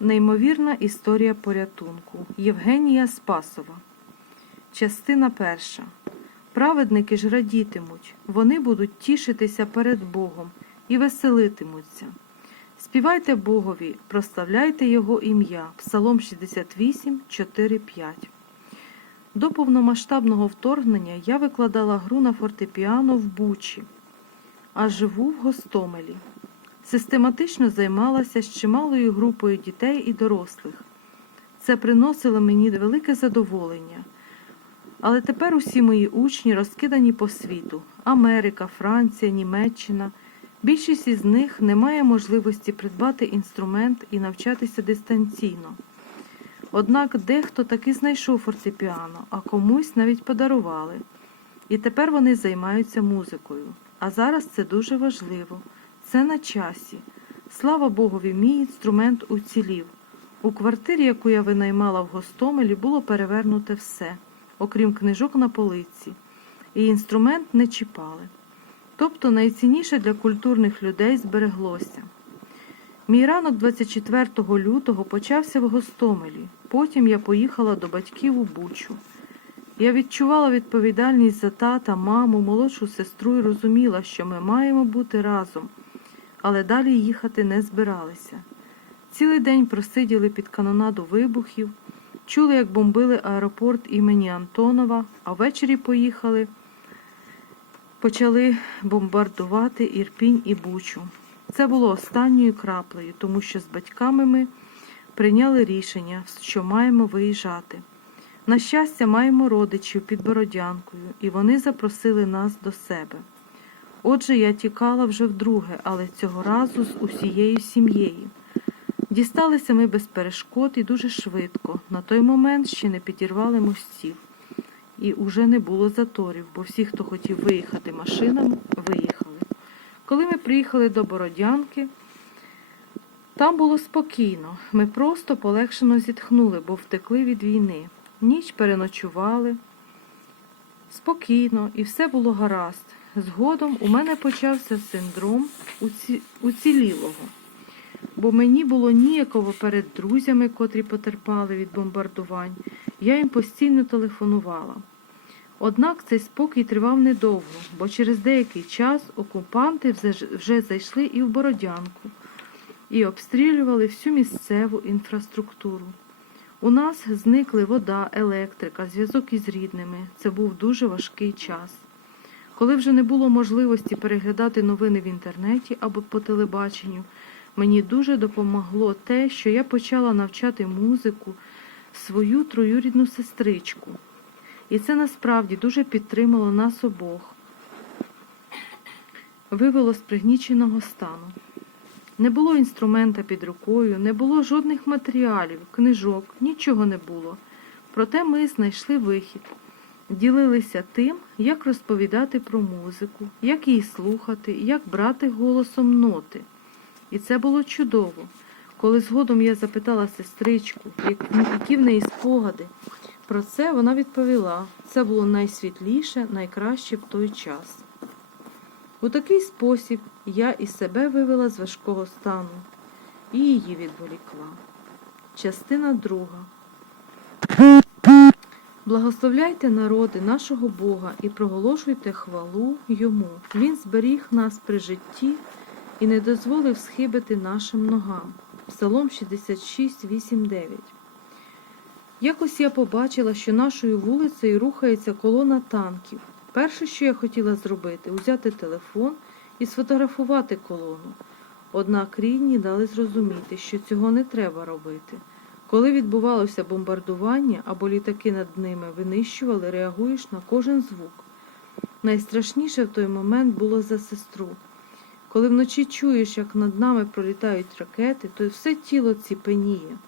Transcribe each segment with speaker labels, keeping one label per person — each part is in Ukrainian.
Speaker 1: Неймовірна історія порятунку Євгенія Спасова. Частина перша. Праведники ж радітимуть, вони будуть тішитися перед Богом і веселитимуться. Співайте Богові, прославляйте Його ім'я. Псалом 68, 4, 5. До повномасштабного вторгнення я викладала гру на фортепіано в Бучі, а живу в Гостомелі. Систематично займалася з чималою групою дітей і дорослих. Це приносило мені велике задоволення. Але тепер усі мої учні розкидані по світу Америка, Франція, Німеччина. Більшість із них не має можливості придбати інструмент і навчатися дистанційно. Однак дехто таки знайшов фортепіано, а комусь навіть подарували. І тепер вони займаються музикою. А зараз це дуже важливо. Це на часі. Слава Богові, мій інструмент уцілів. У квартирі, яку я винаймала в Гостомелі, було перевернуте все, окрім книжок на полиці, і інструмент не чіпали. Тобто найцінніше для культурних людей збереглося. Мій ранок 24 лютого почався в Гостомелі. Потім я поїхала до батьків у Бучу. Я відчувала відповідальність за тата, маму, молодшу сестру і розуміла, що ми маємо бути разом, але далі їхати не збиралися. Цілий день просиділи під канонаду вибухів, чули, як бомбили аеропорт імені Антонова, а ввечері поїхали, почали бомбардувати Ірпінь і Бучу. Це було останньою краплею, тому що з батьками ми прийняли рішення, що маємо виїжджати. На щастя, маємо родичів під Бородянкою, і вони запросили нас до себе. Отже, я тікала вже вдруге, але цього разу з усією сім'єю. Дісталися ми без перешкод і дуже швидко. На той момент ще не підірвали мостів. І уже не було заторів, бо всі, хто хотів виїхати машинами, виїхали. Коли ми приїхали до Бородянки, там було спокійно. Ми просто полегшено зітхнули, бо втекли від війни. Ніч переночували спокійно, і все було гаразд. Згодом у мене почався синдром уці... уцілілого, бо мені було ніяково перед друзями, котрі потерпали від бомбардувань. Я їм постійно телефонувала. Однак цей спокій тривав недовго, бо через деякий час окупанти вже зайшли і в Бородянку і обстрілювали всю місцеву інфраструктуру. У нас зникли вода, електрика, зв'язок із рідними. Це був дуже важкий час. Коли вже не було можливості переглядати новини в інтернеті або по телебаченню, мені дуже допомогло те, що я почала навчати музику свою троюрідну сестричку. І це насправді дуже підтримало нас обох, вивело з пригніченого стану. Не було інструмента під рукою, не було жодних матеріалів, книжок, нічого не було. Проте ми знайшли вихід, ділилися тим, як розповідати про музику, як її слухати, як брати голосом ноти. І це було чудово. Коли згодом я запитала сестричку, які в неї спогади, про це вона відповіла: це було найсвітліше, найкраще в той час. У такий спосіб я і себе вивела з важкого стану і її відволікла. Частина друга. Благословляйте народи нашого Бога і проголошуйте хвалу Йому. Він зберіг нас при житті і не дозволив схибити нашим ногам. Псалом 66, 8, 9. Якось я побачила, що нашою вулицею рухається колона танків. Перше, що я хотіла зробити, узяти телефон і сфотографувати колону. Однак рідні дали зрозуміти, що цього не треба робити. Коли відбувалося бомбардування або літаки над ними винищували, реагуєш на кожен звук. Найстрашніше в той момент було за сестру. Коли вночі чуєш, як над нами пролітають ракети, то все тіло ціпеніє.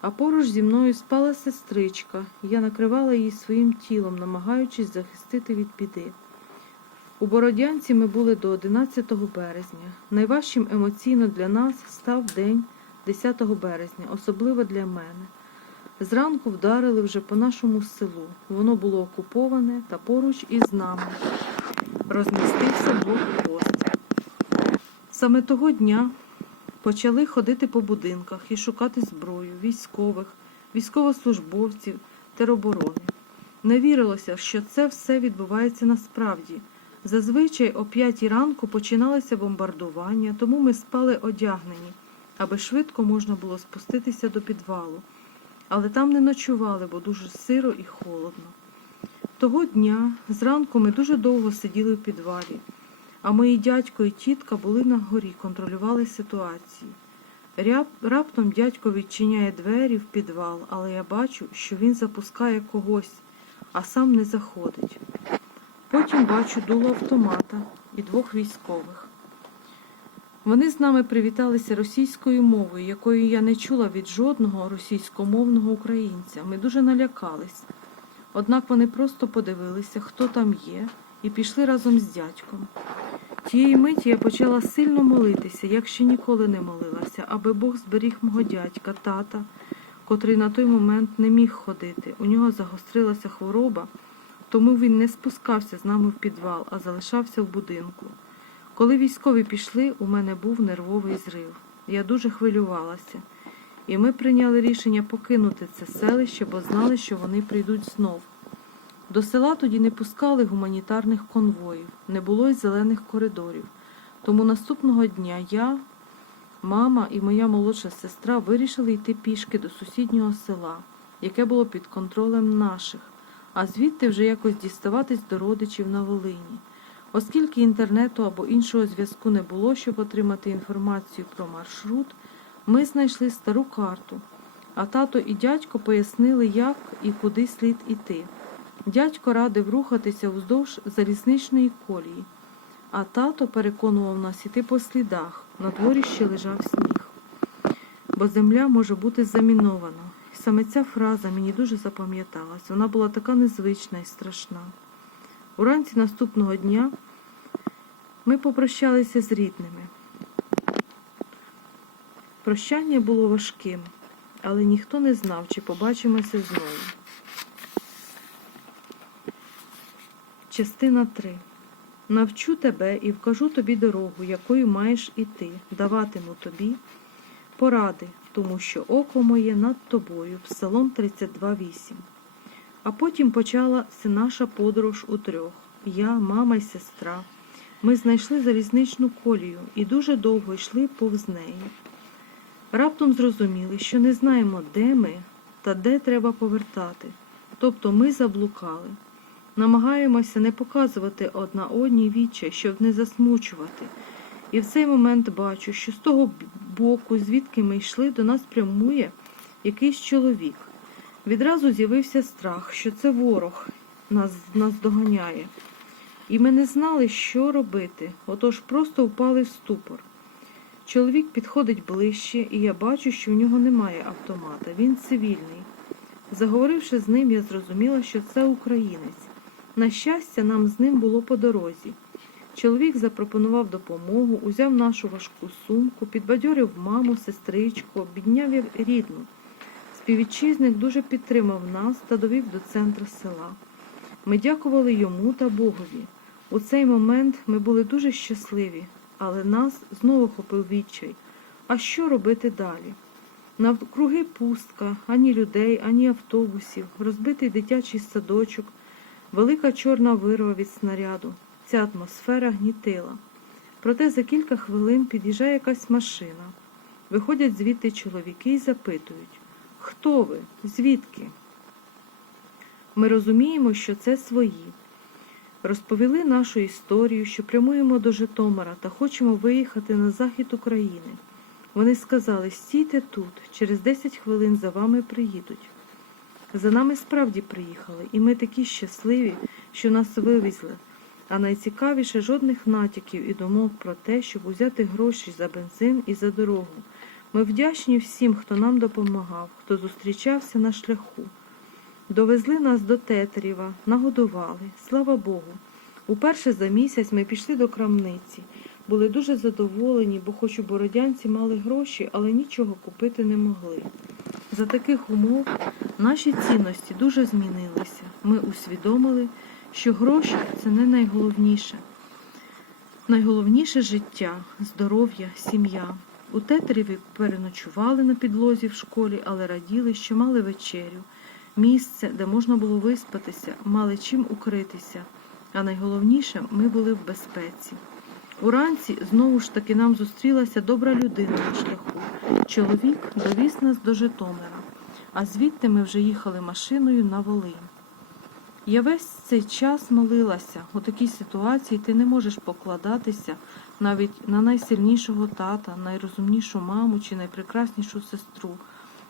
Speaker 1: А поруч зі мною спала сестричка, і я накривала її своїм тілом, намагаючись захистити від біди. У Бородянці ми були до 11 березня. Найважчим емоційно для нас став день 10 березня, особливо для мене. Зранку вдарили вже по нашому селу. Воно було окуповане та поруч із нами розмістився блокпост. Саме того дня Почали ходити по будинках і шукати зброю, військових, військовослужбовців, тероборони. Не вірилося, що це все відбувається насправді. Зазвичай о п'ятій ранку починалися бомбардування, тому ми спали одягнені, аби швидко можна було спуститися до підвалу. Але там не ночували, бо дуже сиро і холодно. Того дня зранку ми дуже довго сиділи в підвалі, а мої дядько і тітка були на горі, контролювали ситуацію. Раптом дядько відчиняє двері в підвал, але я бачу, що він запускає когось, а сам не заходить. Потім бачу дуло автомата і двох військових. Вони з нами привіталися російською мовою, якої я не чула від жодного російськомовного українця. Ми дуже налякались. Однак вони просто подивилися, хто там є, і пішли разом з дядьком. Тієї миті я почала сильно молитися, як ще ніколи не молилася, аби Бог зберіг мого дядька, тата, котрий на той момент не міг ходити. У нього загострилася хвороба, тому він не спускався з нами в підвал, а залишався в будинку. Коли військові пішли, у мене був нервовий зрив. Я дуже хвилювалася. І ми прийняли рішення покинути це селище, бо знали, що вони прийдуть знов. До села тоді не пускали гуманітарних конвоїв, не було й зелених коридорів. Тому наступного дня я, мама і моя молодша сестра вирішили йти пішки до сусіднього села, яке було під контролем наших, а звідти вже якось діставатись до родичів на Волині. Оскільки інтернету або іншого зв'язку не було, щоб отримати інформацію про маршрут, ми знайшли стару карту, а тато і дядько пояснили, як і куди слід іти. Дядько радив рухатися вздовж залізничної колії, а тато переконував нас іти по слідах. На дворі ще лежав сніг. Бо земля може бути замінована. І саме ця фраза мені дуже запам'яталась. Вона була така незвична і страшна. Уранці наступного дня ми попрощалися з рідними. Прощання було важким, але ніхто не знав, чи побачимося знову. Частина 3. Навчу тебе і вкажу тобі дорогу, якою маєш іти, даватиму тобі поради, тому що око моє над тобою. Псалом 32.8. А потім почалася наша подорож у трьох. Я, мама й сестра. Ми знайшли залізничну колію і дуже довго йшли повз неї. Раптом зрозуміли, що не знаємо, де ми та де треба повертати. Тобто ми заблукали. Намагаємося не показувати одна одній відчай, щоб не засмучувати. І в цей момент бачу, що з того боку, звідки ми йшли, до нас прямує якийсь чоловік. Відразу з'явився страх, що це ворог нас, нас доганяє. І ми не знали, що робити, отож просто впали в ступор. Чоловік підходить ближче, і я бачу, що в нього немає автомата, він цивільний. Заговоривши з ним, я зрозуміла, що це українець. На щастя, нам з ним було по дорозі. Чоловік запропонував допомогу, узяв нашу важку сумку, підбадьорив маму, сестричку, обідняв рідну. Співвітчизник дуже підтримав нас та довів до центра села. Ми дякували йому та Богові. У цей момент ми були дуже щасливі, але нас знову хопив відчай. А що робити далі? Навкруги пустка, ані людей, ані автобусів, розбитий дитячий садочок, велика чорна вирва від снаряду. Ця атмосфера гнітила. Проте за кілька хвилин під'їжджає якась машина. Виходять звідти чоловіки і запитують Хто ви? Звідки? Ми розуміємо, що це свої. Розповіли нашу історію, що прямуємо до Житомира та хочемо виїхати на захід України. Вони сказали, стійте тут, через 10 хвилин за вами приїдуть. За нами справді приїхали, і ми такі щасливі, що нас вивезли. А найцікавіше жодних натяків і думок про те, щоб узяти гроші за бензин і за дорогу. Ми вдячні всім, хто нам допомагав, хто зустрічався на шляху. Довезли нас до Тетерєва, нагодували, слава Богу. Уперше за місяць ми пішли до крамниці. Були дуже задоволені, бо хоч у бородянці мали гроші, але нічого купити не могли. За таких умов наші цінності дуже змінилися. Ми усвідомили, що гроші це не найголовніше. Найголовніше життя, здоров'я, сім'я. У Тетереві переночували на підлозі в школі, але раділи, що мали вечерю, місце, де можна було виспатися, мали чим укритися. А найголовніше, ми були в безпеці. Уранці знову ж таки нам зустрілася добра людина на шляху. Чоловік довіз нас до Житомира, а звідти ми вже їхали машиною на Волинь. Я весь цей час молилася. У такій ситуації ти не можеш покладатися навіть на найсильнішого тата, найрозумнішу маму чи найпрекраснішу сестру.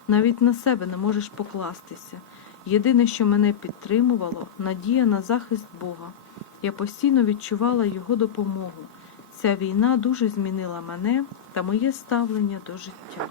Speaker 1: Навіть на себе не можеш покластися. Єдине, що мене підтримувало, надія на захист Бога. Я постійно відчувала його допомогу. Ця війна дуже змінила мене та моє ставлення до життя.